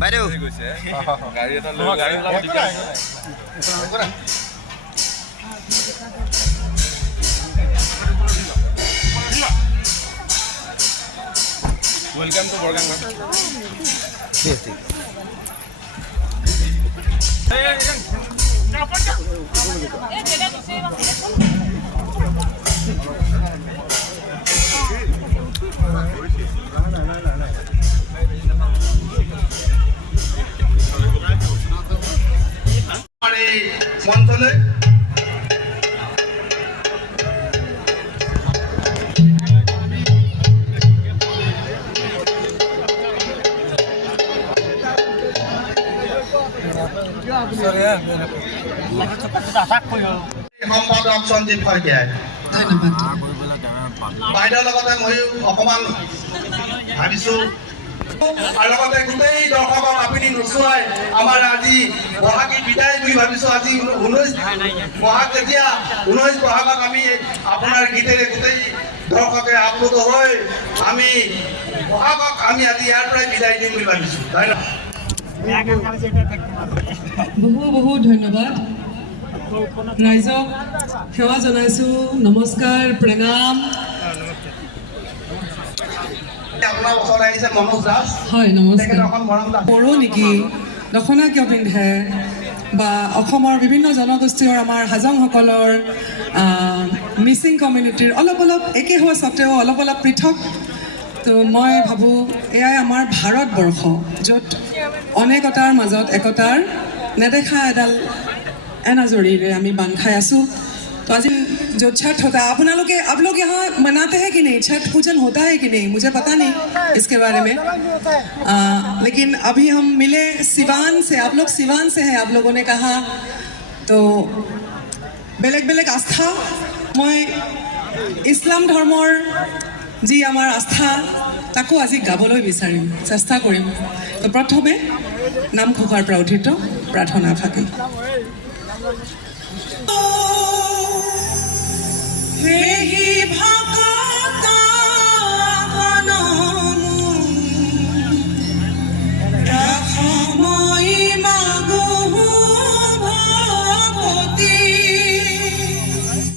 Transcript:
বাইদেউ welcome to Borgang ঠিক ঠিক মঞ্চলৈ সম্পাদক সঞ্জীৱ শইকীয়াই বাইদেউৰ লগতে ময়ো অকণমান ভাবিছোঁ আৰু লগতে গোটেই দৰ্শকক আপুনি নোচোৱাই আমাৰ আজি বহাগী বিদায় বুলি ভাবিছোঁ। আজি 19 বহাগ, যেতিয়া 19 বহাগত আমি আপোনাৰ গীতেৰে গোটেই দৰ্শকে আপ্লুত হৈ আমি বহাগক আমি আজি ইয়াৰ পৰাই বিদায় দিম বুলি ভাবিছোঁ। বহু বহু ধন্যবাদ। ৰাইজক সেৱা জনাইছোঁ, নমস্কাৰ, প্ৰণাম। আপোনাৰ ওচৰত আহিছে মনোজ দাস। হয়, নমস্কাৰ। মৰম দাস বড়ো নেকি, দখনা কিয় পিন্ধে, বা অসমৰ বিভিন্ন জনগোষ্ঠীৰ আমাৰ হাজংসকলৰ মিচিং কমিউনিটিৰ অলপ অলপ একে হোৱা স্বত্তেও অলপ অলপ পৃথক। তো মই ভাবোঁ এয়াই আমাৰ ভাৰতবৰ্ষ, য'ত অনেকতাৰ মাজত একতাৰ নেদেখা এডাল एनाजोरी हमें बांध खाए आसू। तो आज जो छठ होता है, आप लोग यहाँ मनाते हैं कि नहीं? छठ पूजन होता है कि नहीं, मुझे पता नहीं इसके बारे में। लेकिन अभी हम मिले सिवान से, आप लोग सिवान से हैं, आप लोगों ने कहा। तो बेलेग बेलेग आस्था, मैं इस्लाम धर्मर जी आमार आस्था ताको आज गाबলৈ বিচাৰিম, চেষ্টা কৰিম। তো প্ৰথমে নামঘোষাৰ পৰা উঠিত প্ৰাৰ্থনা ফাকি।